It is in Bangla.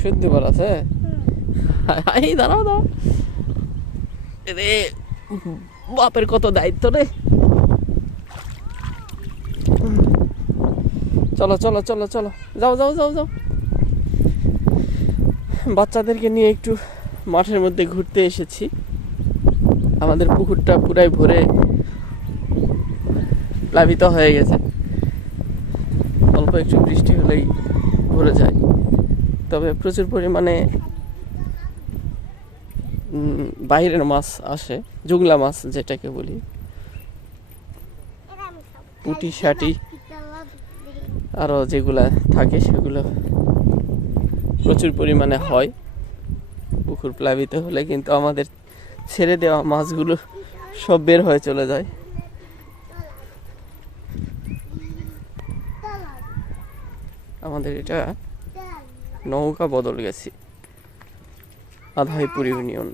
শুদ্ধ বার আছে। এই দাঁড়াও দাও রে, বাপের কত দায়িত্ব রে। চলো চলো চলো চলো, যাও যাও যাও যাও। বাচ্চাদেরকে নিয়ে একটু মাঠের মধ্যে ঘুরতে এসেছি। আমাদের পুকুরটা পুরাই ভরে প্লাবিত হয়ে গেছে, অল্প একটু বৃষ্টি হলেই ভরে যায়। তবে প্রচুর পরিমাণে বাইরের মাছ আসে, জুংলা মাছ যেটাকে বলি, পুঁটি শাটি আরও যেগুলা থাকে সেগুলো প্রচুর পরিমাণে হয় পুকুর প্লাবিত হলে। কিন্তু আমাদের ছেড়ে দেওয়া মাছগুলো সব বের হয়ে চলে যায়। আমাদের এটা নৌকা বদল গেছি, আধাইপুর ইউনিয়ন।